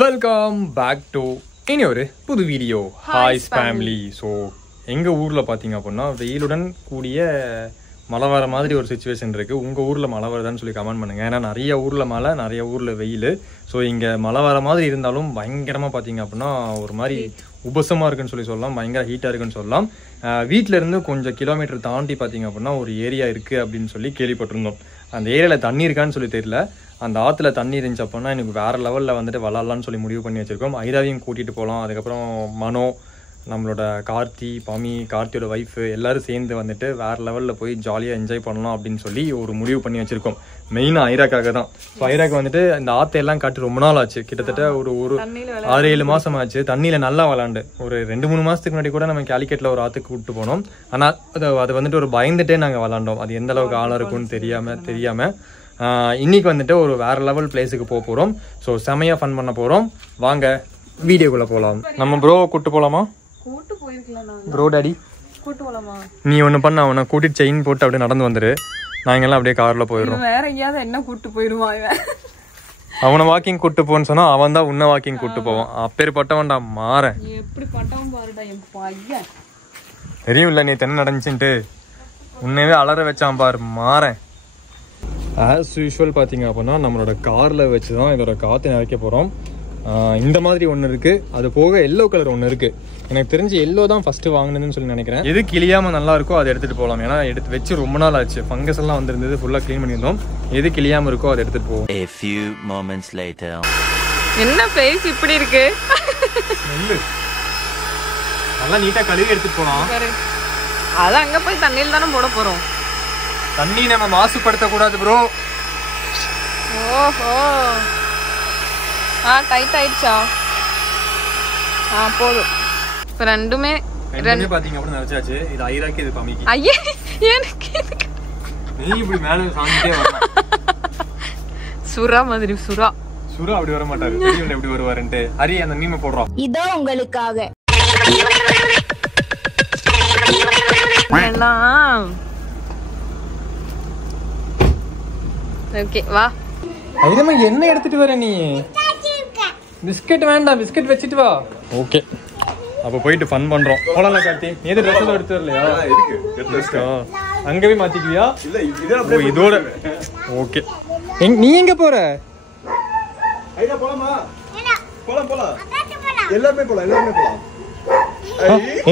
Welcome back to இனி ஒரு புது வீடியோ. ஹாய்ஸ் ஃபேமிலி. ஸோ எங்கள் ஊரில் பார்த்தீங்க அப்படின்னா வெயிலுடன் கூடிய மழை வர மாதிரி ஒரு சுச்சுவேஷன் இருக்குது. உங்கள் ஊரில் மழை வருதான்னு சொல்லி கமெண்ட் பண்ணுங்கள். ஏன்னா நிறைய ஊரில் மழை, நிறைய ஊரில் வெயில். ஸோ இங்கே மழை வர மாதிரி இருந்தாலும் பயங்கரமாக பார்த்தீங்க அப்படின்னா ஒரு மாதிரி உபசமாக இருக்குன்னு சொல்லலாம், பயங்கர ஹீட்டாக இருக்குன்னு சொல்லலாம். வீட்டிலேருந்து கொஞ்சம் கிலோமீட்டர் தாண்டி பார்த்தீங்க அப்படின்னா ஒரு ஏரியா இருக்குது அப்படின்னு சொல்லி கேள்விப்பட்டிருந்தோம். அந்த ஏரியாவில் தண்ணி இருக்கான்னு சொல்லி தெரியல. அந்த ஆற்றுல தண்ணி இருந்துச்சு அப்படின்னா எனக்கு வேறு லெவலில் வந்துட்டு விளாட்லான்னு சொல்லி முடிவு பண்ணி வச்சுருக்கோம். ஐராவையும் கூட்டிகிட்டு போகலாம். அதுக்கப்புறம் மனோ, நம்மளோட கார்த்தி, கார்த்தியோட ஒய்ஃபு எல்லோரும் சேர்ந்து வந்துட்டு வேறு லெவலில் போய் ஜாலியாக என்ஜாய் பண்ணலாம் அப்படின்னு சொல்லி ஒரு முடிவு பண்ணி வச்சுருக்கோம். மெயினாக ஐராக்காக தான். ஸோ ஐராக்கு வந்துட்டு இந்த ஆற்றையெல்லாம் காட்டி ரொம்ப நாள் ஆச்சு. கிட்டத்தட்ட ஒரு 6-7 மாதம் ஆச்சு. தண்ணியில் நல்லா விளாண்டு ஒரு 2-3 மாதத்துக்கு முன்னாடி கூட நம்ம கேலிக்கட்டில் ஒரு ஆற்றுக்கு கூப்பிட்டு போனோம். ஆனால் அது வந்துட்டு ஒரு பயந்துட்டே நாங்கள் விளாண்டோம். அது எந்த அளவுக்கு ஆழம் இருக்குன்னு தெரியாமல் இன்னைக்கு வந்துட்டு ஒரு வேற லெவல் பிளேஸுக்கு போக போகிறோம். ஸோ செமையாக ஃபன் பண்ண போகிறோம். வாங்க வீடியோக்குள்ளே போகலாம். நம்ம ப்ரோவை கூப்பிட்டு போகலாமா? ப்ரோ டாடி நீ ஒன்று பண்ண, அவனை கூட்டிட்டு செயின் போட்டு அப்படியே நடந்து வந்துரு. நாங்கெல்லாம் அப்படியே காரில் போயிடுறோம். வேற எங்கேயாவது என்ன கூப்பிட்டு போயிடுவான். அவனை வாக்கிங் கூப்பிட்டு போன்னு சொன்னா அவன் தான் உன்னை வாக்கிங் கூப்பிட்டு போவான். அப்பேற்பட்டவன்டா மாறேன். எப்படி பட்டவன் பாருடா என் பையன். தெரியும் இல்லை நீ தென்ன நடந்துச்சுன்ட்டு உன்னையவே அலற வச்சான் பாரு மாறேன். ஆஸ் யூஷுவல் பார்த்தீங்க அப்படின்னா நம்மளோட காரில் வச்சு தான் இதோட காற்று நிறைக்க போகிறோம். இந்த மாதிரி ஒன்று இருக்குது. அது போக எல்லோ கலர் ஒன்று இருக்குது. எனக்கு தெரிஞ்சு எல்லோ தான் ஃபஸ்ட்டு வாங்கினதுன்னு சொல்லி நினைக்கிறேன். எது கிளியாமல் நல்லா இருக்கோ அதை எடுத்துகிட்டு போகலாம். ஏன்னா எடுத்து வச்சு ரொம்ப நாள் ஆச்சு. ஃபங்கஸ் எல்லாம் வந்துருந்தது, ஃபுல்லாக க்ளீன் பண்ணியிருந்தோம். எது கிளியாமல் இருக்கோ அதை எடுத்துகிட்டு போவோம். A few moments later. என்ன ஃபேஸ் இப்படி இருக்கு? நல்லா நீட்டாக கழுவி எடுத்துகிட்டு போகலாம். அது அங்கே போய் தண்ணியில் தானே போட போகிறோம். தண்ணி நம்ம மாசுபடுத்தக்கூடாது ப்ரோ. ஓஹோ, டைட் ஆயிடுச்சா? போதும். இப்போ ரெண்டுமே பாத்தீங்க அப்படி நினைச்சாச்சு. இது ஐராக்கு, இது பமிக்கு. ஐயே எனக்கு நீ இப்படி மேல சாங்கிட்டே வரணும். சுறா மாதிரி சுறா அப்படி வர மாட்டாரு. தெரியல எப்படி வருவாருன்ட்டு. ஹரி அந்த மீமை போடுறோம். இதோ உங்களுக்காக. எல்லாம் ஓகே வா. ஐரமா என்ன எடுத்துட்டு வர நீ? பிஸ்கட் வேண்டாம், பிஸ்கட் வச்சுட்டு வா. ஓகே, அப்ப போயிட்டு ஃபன் பண்றோம். போலாம் கார்த்தி. நீ எது ட்ரெஸ் எல்லாம் எடுத்து வரலையா? இருக்கு. அங்கவே மாத்திக்குவியா? இல்ல இதோட. ஓகே, நீ எங்க போற? ஐயா போலாமா? போலாம். எல்லாரும் போலாம்.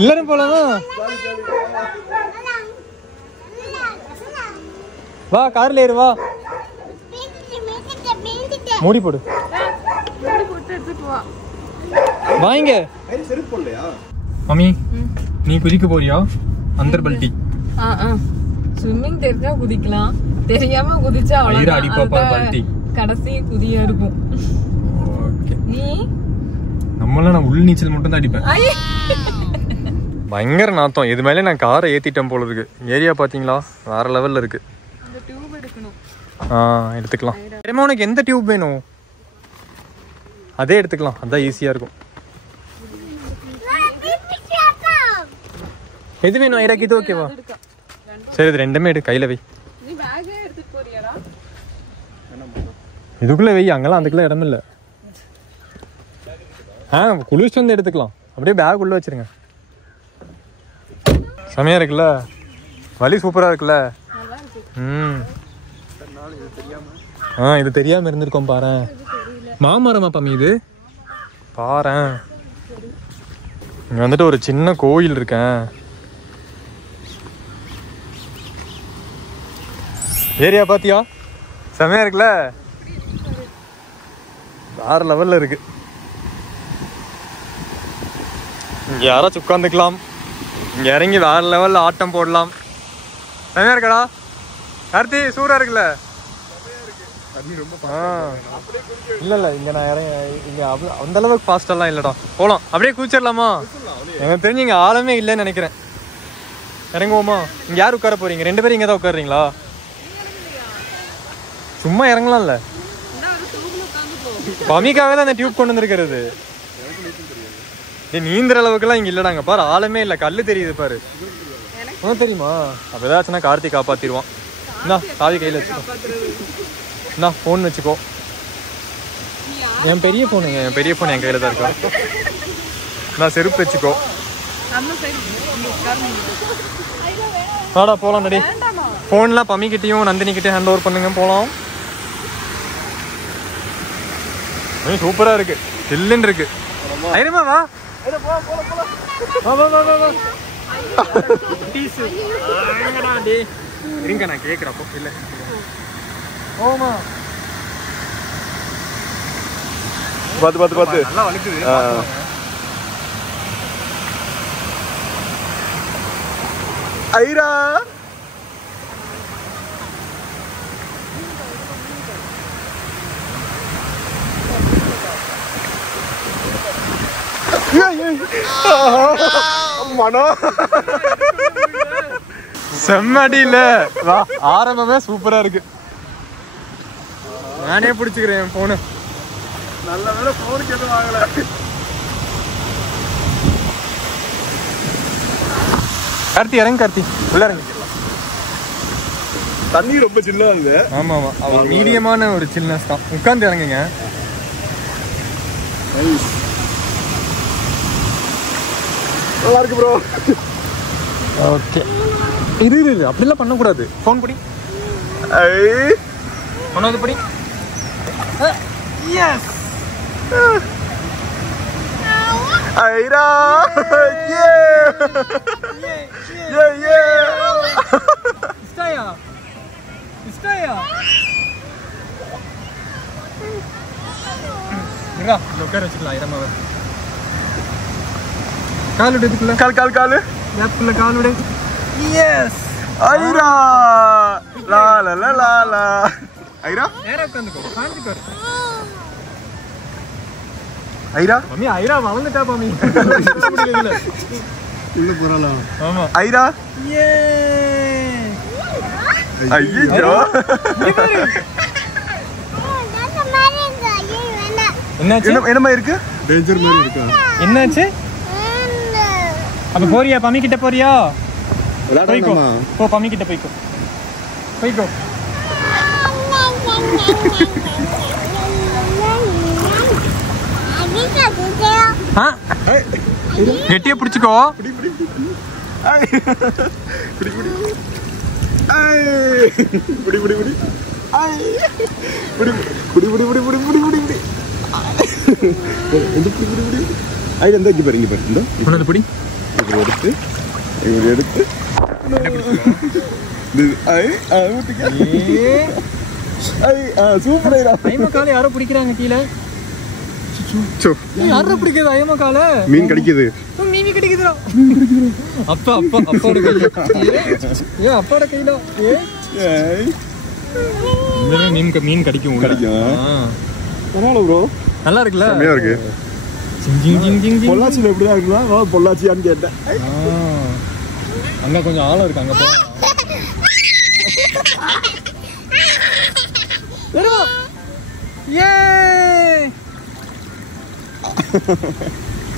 எல்லாரும் போலாமா? வா கார்ல ஏறு. வா, மூடி போடு. வாங்க. மம்மி நீ குதிக்க போறியா? அந்தர் பல்டி. ஸ்விம்மிங் தெரிஞ்சா குதிக்கலாம், தெரியாம குதிச்சா அவ்வளவுதான். கடைசி குதியா இருக்கும். நீ நம்மளாம் நான் உள் நீச்சல் மட்டும் தான் அடிப்பேன். பயங்கர நாத்தம். இது மேலே நான் காரை ஏத்திட்டேன் போல இருக்கு. ஏரியா பாத்தீங்களா வேற லெவல்ல இருக்கு. எடுத்துக்கலாம். உனக்கு எந்த டியூப் வேணும் அதே எடுத்துக்கலாம். அதான் ஈஸியா இருக்கும். எது வேணும் ஐராக்கு? இது ஓகேவா? சரி, இது ரெண்டுமே எடு. கையில வை. இதுக்குள்ள வை. அங்கெல்லாம் அதுக்குள்ள இடம் இல்லை. குளிச்சு வந்து எடுத்துக்கலாம். அப்படியே பேக் உள்ள வச்சிருங்க. செமையா இருக்குல்ல? வலி சூப்பரா இருக்குல்ல? இது தெரியாம இருந்திருக்கோம் பாரு. மாமரமா பம்மி இது பாரு. இங்க வந்துட்டு ஒரு சின்ன கோயில் இருக்கேன். ஏரியா பாத்தியா? செமையா இருக்குல்ல? வேற லெவல்ல இருக்கு. இங்க யாராச்சும் உட்காந்துக்கலாம். இங்க இறங்கி வேற லெவல்ல ஆட்டம் போடலாம். செமையா இருக்கடா கார்த்தி. சூடா இருக்குல்ல? இல்ல இங்க நான் இங்க அந்த அளவுக்கு ஃபாஸ்ட் எல்லாம் இல்லடா. போலாம், அப்படியே குதிச்சிடலாமா? எனக்கு தெரிஞ்சு இங்க ஆழமே இல்லைன்னு நினைக்கிறேன். இறங்குவோமா? இங்க யார் உட்கார போறீங்க? 2 பேரும் இங்க தான் உட்காருறீங்களா? சும்மா இறங்கலாம்ல. பமிக்காவே தான் அந்த டியூப் கொண்டு வந்திருக்கிறது. நீந்திர அளவுக்குலாம் இங்க இல்லடாங்க. பாரு ஆழமே இல்ல, கல்லு தெரியுது பாரு. உனக்கு தெரியுமா? அப்ப ஏதாச்சுன்னா கார்த்தி காப்பாத்திடுவான். என்ன சாவி கையில வச்சுக்கோ. என்ன ஃபோன் வச்சுக்கோ. என் பெரிய ஃபோன் என் கையில் தான் இருக்கா. நான் செருப்பு வச்சுக்கோ. வாடா போகலாம். டடி ஃபோன்லாம் பம்மிக்கிட்டையும் நந்தினிக்கிட்டையும் ஹேண்ட் ஓவர் பண்ணுங்க, போகலாம். சூப்பராக இருக்கு, சில்லுன்னு இருக்கு. ஐரமா வா இருங்க, நான் கேட்குறப்போ இல்லை. ஓமா பார்த்து நல்லா வலிக்குது. ஐரா மனோ செம்மடியில வா. ஆரம்பமே சூப்பரா இருக்கு. நானே பிடிச்சிக்கிறேன் என் போனு. நல்ல வேலை போனுக்கு எதுவும் வாங்கல. கார்த்தி இறங்கு, கார்த்தி உள்ள இறங்கு. தண்ணி ரொம்ப சில்லா இருக்கு. ஆமா ஆமா, அவன் மீடியமான ஒரு சில்னஸ் தான். உட்காந்து இறங்குங்க. நல்லா இருக்கு ப்ரோ. ஓகே, இது அப்படிலாம் பண்ணக்கூடாது. ஃபோன் படி, ஒன்னாவது படி. எஸ் ஐரா இஸ்டாயா இஸ்டாயா. இங்க உட்கார வச்சுக்கலாம். ஐரமாவை கால் விடு, இதுக்குள்ள கால் கேப்புக்குள்ள கால் விடு. எஸ் ஐரா லா லா லா லா லா. ஐரா நேரா உட்காந்துக்கோ, காஞ்சிக்கோ. ஐரா மம்மி ஐரா வளர்ந்துட்டா மம்மி. உள்ள போறலாம். ஆமா ஐரா. ஏ ஐயோ என்னாச்சு? என்னமா இருக்கு? டேஞ்சர் மாதிரி இருக்கா? என்னாச்சு? அப்ப போறியா? பம்மி கிட்ட போறியா? போய்க்கோ போ, பம்மி கிட்ட போய்க்கோ. கெட்டியா பிடிச்சுக்கோ. யாரோ பிடிக்கிறாங்க கீழே. யாரோ பிடிக்குது ஐயம்மா கால. மீன் கடிக்குது. மீன் கிடைக்குதுடா. அப்பா அப்பா அப்பாவோட கையில. அப்பாவோட கையில மீன் கிடைக்கும். பரவாயில்ல ப்ரோ, நல்லா இருக்குல்ல? செமையா இருக்கு. பொள்ளாச்சியில் எப்படிதான் இருக்குல்ல? பொள்ளாச்சியான்னு கேட்டேன். அங்க கொஞ்சம் ஆழம் இருக்கு, அங்க போ.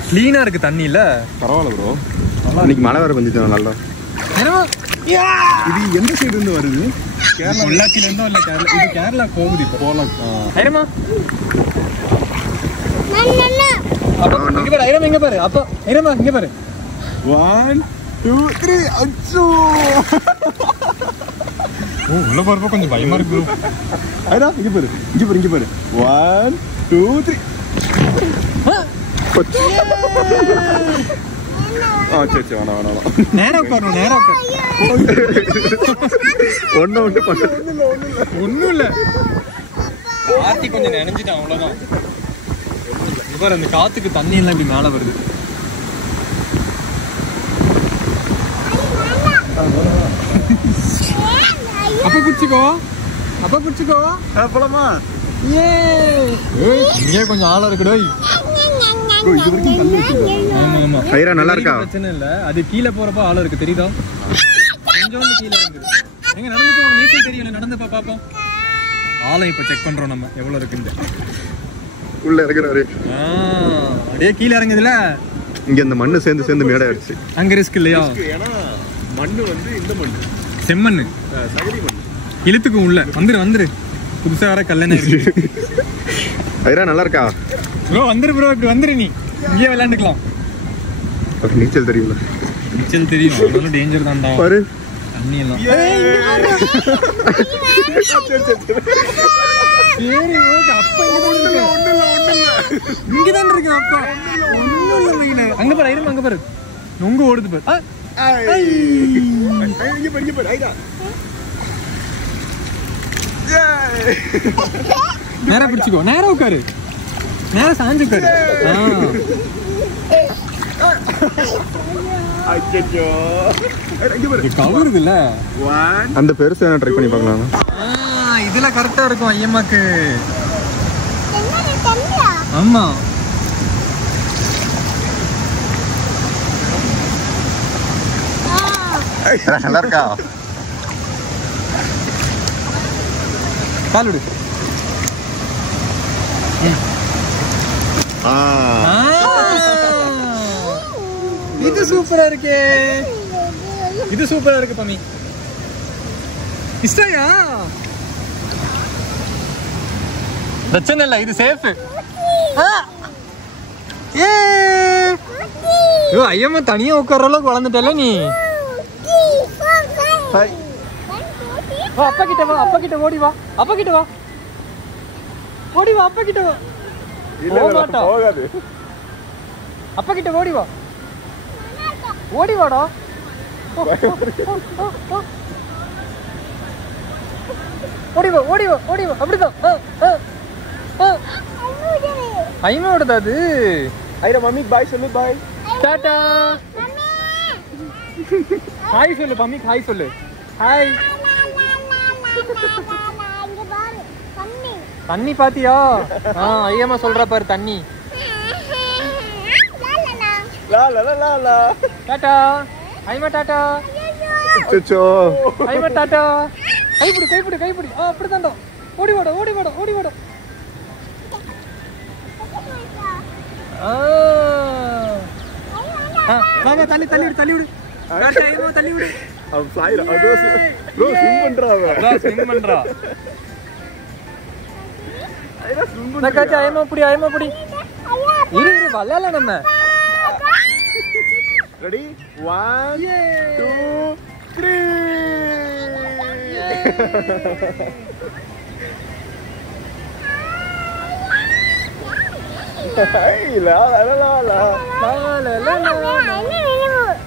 கிளீனா இருக்கு தண்ணி இல்ல? பரவாயில்ல ப்ரோ. இன்னைக்கு மழை வர வந்துச்சு நல்லா. இது எந்த சைடு இருந்து வருது? கேரளா. பொள்ளாச்சில இருந்தோ இல்ல கேரளா? இது கேரளா போகுது இப்போ. போலாம். ஐரமா இங்க பாரு. ஐரமா இங்க பாரு. அப்பா ஐரமா இங்க பாரு. 1 2 3 அச்சோ. உள்ள போறப்ப கொஞ்சம் பயமா இருக்கு. ஐரா இங்க பாரு. 1 2 3. சரி வேணாம். நேரா உட்காரணும், நேரா உட்காரு. ஒண்ணும் இல்ல. காத்தி கொஞ்சம் நினைஞ்சிட்டான், அவ்வளவுதான். பாரு அந்த காத்துக்கு தண்ணி எல்லாம் இப்படி மேல வருது. அப்ப பிடிச்சிக்கோ. போலாமா? இங்கே கொஞ்சம் ஆழம் இருக்குடா. நல்லா இருக்கா? பிரச்சனை இல்ல, அது கீழே போறப்ப ஆழம் இருக்கு, தெரியுதா? கொஞ்சோண்டு கீழே இருக்குது. எங்க நடந்து போன நீச்சல் தெரியல, நடந்து பாப்போம். ஆழம் இப்ப செக் பண்றோம் நம்ம எவ்வளவு இருக்குன்னு. உள்ள இறங்குறாரு. அப்படியே கீழே இறங்குதுல. இங்க இந்த மண்ணு சேர்ந்து மேடை ஆயிடுச்சு. அங்க ரிஸ்க் இல்லையா? ஏன்னா மண்ணு வந்து இந்த மண்ணு செம்மண்ணு, சகதி மண்ணு. இழுத்துக்கும் உள்ள. வந்துரு புதுசா வர கல்லணை இருக்கு. ஐரா நல்லா இருக்கா? ப்ரோ வந்துரு ப்ரோ, இப்படி வந்துரு, நீ இங்கே விளையாண்டுக்கலாம். நீச்சல் தெரியல. நீச்சல் தெரியும், அதனால டேஞ்சர் தான்டா பாரு தண்ணி எல்லாம். சரி ஓகே, அப்பா இங்கதான் இருக்கு. அப்பா ஒண்ணும் இல்ல மைனே. அங்க பாரு ஐரம், அங்க பாரு நொங்கு ஓடுது பாரு. நேரா பிடிச்சுக்கோ, நேரா உட்காரு, நேரா சாஞ்சு உட்காரு. கவுருதுல்ல அந்த பெருசு ட்ரை பண்ணி பார்க்கலாம். இதுல கரெக்டா இருக்கும் ஐயம்மாக்கு. ஆமா நல்லா இருக்கா? கால் விடு. இது சூப்பரா இருக்கே, இது சூப்பரா இருக்கு பமி. இஷ்டாயா? பிரச்சனை இல்ல, இது சேஃப். ஐயம்மா தனியா உட்கார்ற அளவுக்கு வளர்ந்துட்டல நீ. அப்பா கிட்ட வா, அப்பா கிட்ட ஓடி வா, அப்பா கிட்ட வா, ஓடி வா, அப்பா கிட்ட வா. போகாது, அப்பா கிட்ட ஓடி வா, ஓடி வாடா. ஓடி வா, ஓடி வா, ஓடி வா. அப்படிதான் ஐமாவோடது அது. ஐரா மம்மி பாய் சொல்லு, பாய் டாடா. ஹாய் சொல்லு மம்மி, ஹாய் சொல்லு, ஹாய். தண்ணி பாத்தியா? ஐயம்மா சொல்ற பாரு தண்ணி. டாடா ஐமா, டாடா ஐமா, டாடா. கைப்பிடி கைப்பிடி கைப்பிடி. அப்படிதான்டா. ஓடி வாடா, ஓடி வாடா, ஓடி வாடா. தள்ளி தள்ளி விடு, தள்ளி விடு. தள்ளி விடு. வளையல நம்ம. ரெடி 1 2 3.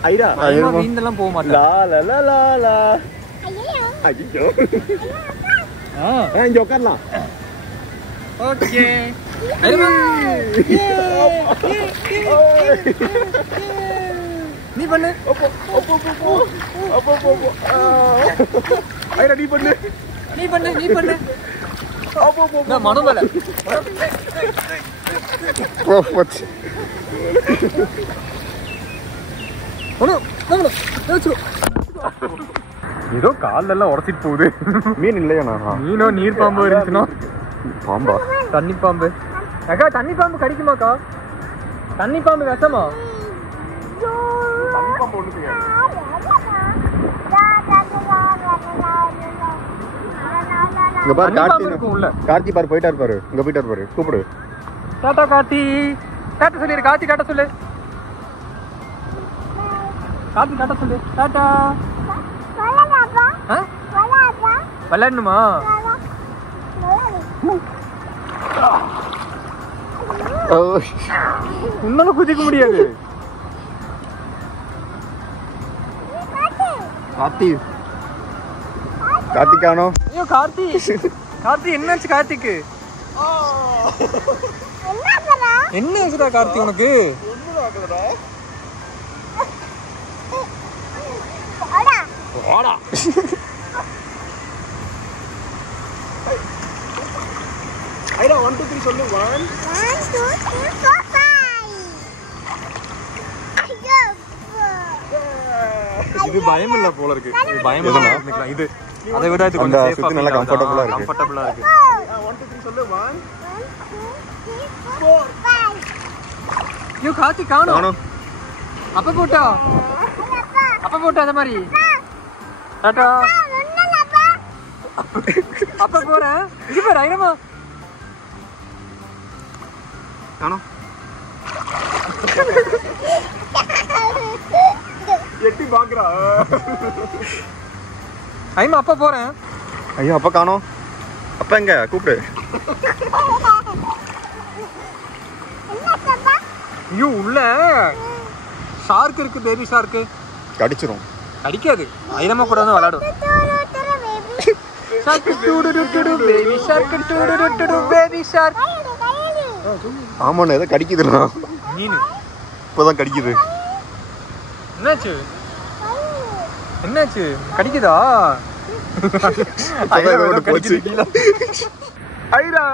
ஐரா நீந்தெல்லாம் போக மாட்டேன். இங்க உட்காரலாம். ஓகே நீ பண்ணு. ஐரா நீ பண்ணு, நீ பண்ணு, நீ பண்ணு. மனோபல ஏதோ கால எல்லாம் உடச்சிட்டு போகுது. மீன் இல்லையா? மீனோ நீர் பாம்பு இருந்துச்சுன்னா. பாம்பா? தண்ணி பாம்பு. அக்கா தண்ணி பாம்பு கடிக்குமாக்கா? தண்ணி பாம்பு விஷமா? இங்க பாரு கார்த்தி பாரு, போயிட்டாரு பாரு, இங்க போயிட்டாரு பாரு. கூப்பிடு. டாடா கார்த்தி. டாடா சொல்லு, கார்த்தி டாடா சொல்லு. கார்த்தி டாடா சொல்லு, டாடா. விளையாடணுமா? உன்னால குதிக்க முடியாது. கார்த்தி, கார்த்தி காணோம். ஐயோ கார்த்தி, கார்த்தி என்னாச்சு கார்த்திக்கு? என்ன ஆச்சுடா கார்த்தி உனக்கு? வாடா. ஐரா 1 2 3 சொல்லு. 1 2 3 4 5. இது பயம் இல்ல போல இருக்கு. இது பயம் இல்ல நினைக்கலாம். இது அதை விட இது கொஞ்சம் சேஃபா நல்லா கம்ஃபர்ட்டபிளா இருக்கு. கம்ஃபர்ட்டபிளா இருக்கு. 1 2 3 சொல்லு. 1 2 3 4 5. யோ கார்த்தி காணோம். அப்ப போட்டா, அப்ப போட்டா அத மாதிரி. டாடா. அப்ப போறேன். இது பாரு ஐரமா. காணோம். எட்டி பாக்குறா. ஐமா அப்பா போறேன். ஐயோ அப்பா காணோம். அப்பா எங்க கூப்பிடு. ஐயோ உள்ள ஷார்க் இருக்கு, பேபி ஷார்க்கு. கடிச்சிரும். அடிக்காது, ஐரமா கூட வந்து விளையாடும். ஆமாண்ணா ஏதோ கடிக்குதுண்ணா. மீன் இப்போதான் கடிக்குது. என்னாச்சு என்னாச்சு கடிக்குதா? போச்சு. ஐரா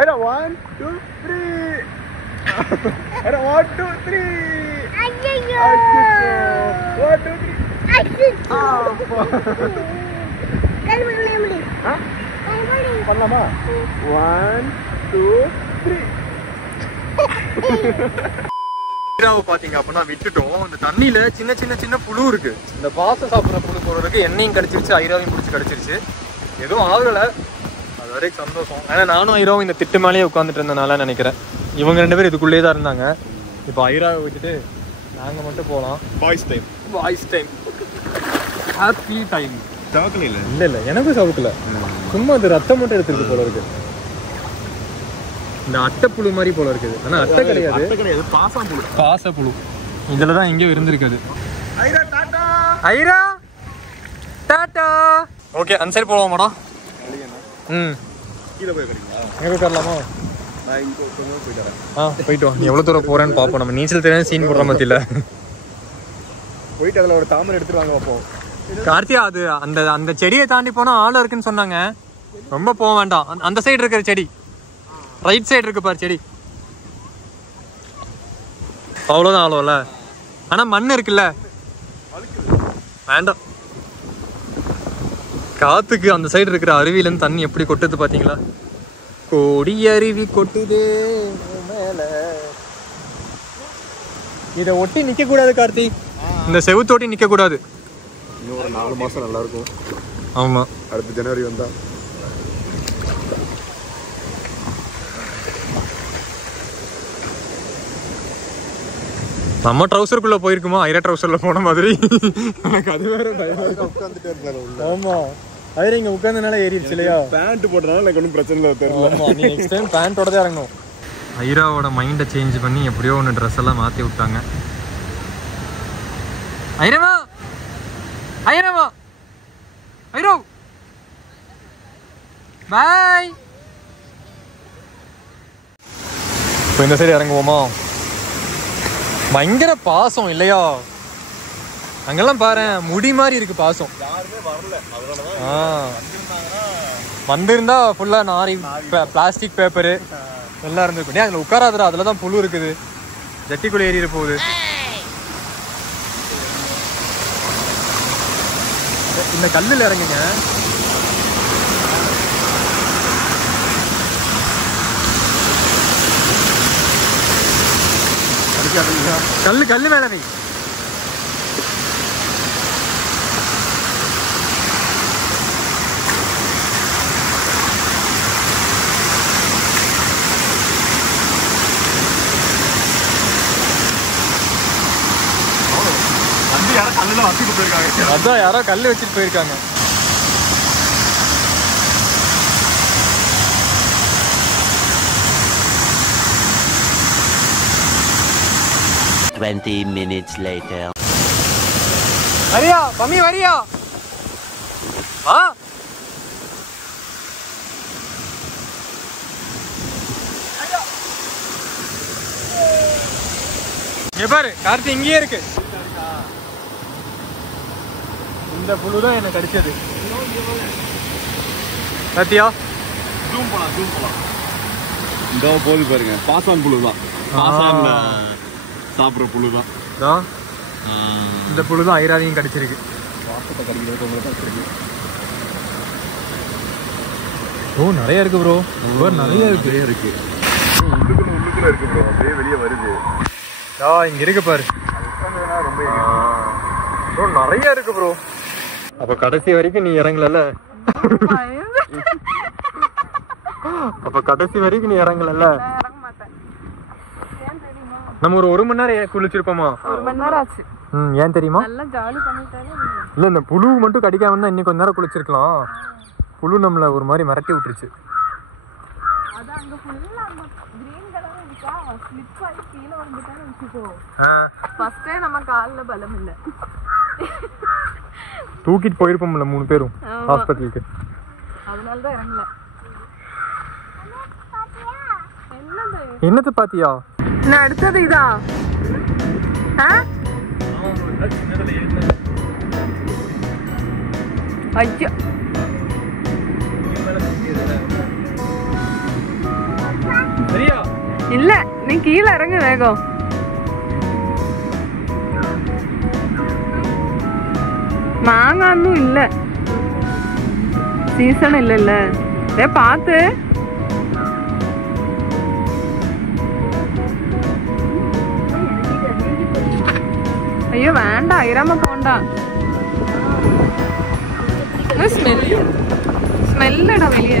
ஐரா 1 2 3. ஐரா 1 2 3. ஐயோ 1 2 3. பண்ணலாமா? 1 2 3. ஐராவை பாத்தீங்க அப்படின்னா விட்டுட்டோம். இந்த தண்ணியில சின்ன சின்ன சின்ன புழு இருக்கு. இந்த பாசம் சாப்பிட்ற புழு போறதுக்கு எண்ணெயும் கடிச்சிருச்சு, ஐராவையும் பிடிச்சி கடிச்சிருச்சு. எதுவும் ஆகலை, அது வரைக்கும் சந்தோஷம். ஏன்னா நானும் ஐராவும் இந்த திட்டு மேலேயே உட்காந்துட்டு இருந்தனால நினைக்கிறேன். இவங்க 2 பேரும் இதுக்குள்ளேயே தான் இருந்தாங்க. இப்போ ஐராவை விட்டுட்டு நாங்கள் மட்டும் போகலாம். Boys time. Voice time, happy time. சவக்கல இல்ல? இல்லை இல்லை, எனக்கும் சவுக்கல. சும்மா அது ரத்தம் மட்டும் எடுத்துருக்கு போல இருக்கு. இந்த அட்டை புழு மாதிரி போல இருக்குது. ஆனா அட்டை கிடையாது, பாசப்புழு. பாசப்புழு. இதுல தான் எங்கேயோ இருந்திருக்குது. ஐரா டாடா. ஐரா டாடா. ஓகே, அந்த சைடு போகலாம் மேடம். ம், கீழே போய் கடிங்களா? எங்கே போயிடலாமா? நான் இங்கே போயிட்டு வரேன். போயிட்டு வா. நீ எவ்வளோ தூரம் போகிறேன்னு பார்ப்போம். நம்ம நீச்சல் தெரியாத சீன் போடுற மத்தியில் போயிட்டு அதில் ஒரு தாமரை எடுத்துட்டு வாங்க பார்ப்போம். கார்த்தியா, அது அந்த அந்த செடியை தாண்டி போனால் ஆள் இருக்குன்னு சொன்னாங்க. ரொம்ப போக வேண்டாம். அந்த சைடு இருக்கிற செடி, ரைட் சைடு இருக்கு பாரு செடி. அவ்வளோதான் அவ்வளோல. ஆனால் மண் இருக்குல்ல, வேண்டாம். காத்துக்கு அந்த சைடு இருக்கிற அருவியிலேருந்து தண்ணி எப்படி கொட்டுது பார்த்தீங்களா? கோடி அருவி கொட்டுதே மேல. இதை ஒட்டி நிற்க கூடாது கார்த்தி, இந்த செவுத்தோட்டி நிற்க கூடாது. இன்னும் ஒரு 4 மாசம் நல்லா இருக்கும். ஆமா, அடுத்த ஜனவரி வந்தா நம்ம ட்ரௌசருக்குள்ள போயிருக்குமா, ஐரா ட்ரௌசர்ல போன மாதிரி. எனக்கு அது வேற உட்காந்துட்டே இருந்தாலும் உள்ள. ஆமா, ஐரா இங்க உட்கார்ந்தனால ஏறிடுச்சு இல்லையா? பேண்ட் போடுறதுனால எனக்கு ஒன்றும் பிரச்சனை இல்லை தெரியல. ஆமா, நீ நெக்ஸ்ட் டைம் பேண்டோட தான் இறங்கணும். ஐராவோட மைண்டை சேஞ்ச் பண்ணி எப்படியோ ஒன்று ட்ரெஸ் எல்லாம் மாற்றி விட்டாங்க. ஐரவா ஐரவா ஐரோ பாய். இப்போ இந்த சைடு இறங்குவோமா? பயங்கர பாசம் இல்லையா? அங்கெல்லாம் பாரு, முடி மாதிரி இருக்கு பாசம். யாருமே வரல, அதனாலதான் வந்திருந்தா ஃபுல்லா நாரி பிளாஸ்டிக் பேப்பரு எல்லாம் இருந்திருக்கும். அதுல உட்காராதுரா, அதுல தான் புழு இருக்குது. ஜட்டிக்குள்ள ஏறிட போகுது. இந்த கல்லுல இறங்குங்க. கல்லு கல்லு மேல வை. அதான் யாரோ கல்லு வச்சுட்டு போயிருக்காங்க. minutes later. வரியா மம்மி, வரியா? வா. இங்க பாரு கார்த்தி, இங்கேயே இருக்கு. இந்த புழுதான் எனக்கு கடிச்சது. பாத்தியா? ஜூம் போலாம். இந்த போது பாருங்க, பாசான் புழு தான். பாசான் சாப்பிட்ற புழு தான். இந்த புழுதான் ஐராவையும் கடிச்சிருக்கு. வாசத்தை கடிக்கிறது உங்களை தான் இருக்கு. ஓ, நிறைய இருக்கு ப்ரோ. நிறைய இருக்கு. உள்ளுக்குள்ள இருக்கு ப்ரோ, அப்படியே வெளியே வருது. இங்க இருக்கு பாரு. ப்ரோ நிறைய இருக்கு ப்ரோ. அப்ப கடைசி வரைக்கும் நீ இறங்கல. அப்ப கடைசி வரைக்கும் நீ இறங்கல. நம்ம ஒரு மணி நேரம் குளிச்சிருப்போமா? 1 மணி நேரம் ஆச்சு. ஏன் தெரியுமா? நல்லா ஜாலி பண்ணிட்டாலே. இல்ல இந்த புழு மட்டும் கடிக்காம இன்னும் கொஞ்ச நேரம் குளிச்சிருக்கலாம். புழு நம்மள ஒரு மாதிரி மிரட்டி விட்டுருச்சு. அது அங்க ஃபுல்லா அந்த கிரீன் கலர் இருக்கா, ஸ்லிப் ஆகி கீழே வந்துட்டானே வச்சுக்கோ. ஃபர்ஸ்டே நம்ம கால்ல பலம் இல்ல, தூக்கிட்டு போயிருப்போம்ல 3 பேரும் ஹாஸ்பிட்டலுக்கு. அதனால தான் இறங்கல. என்னது பாத்தியா? நான் அடுத்தது இதா. ஐயோ இல்ல, நீ கீழே இறங்கு வேகம். மாங்காயும் இல்ல, சீசன் இல்ல. பாத்து ஐயோ வேண்டாம், இராம போண்டா. ஸ்மெல்லடா வெளியே.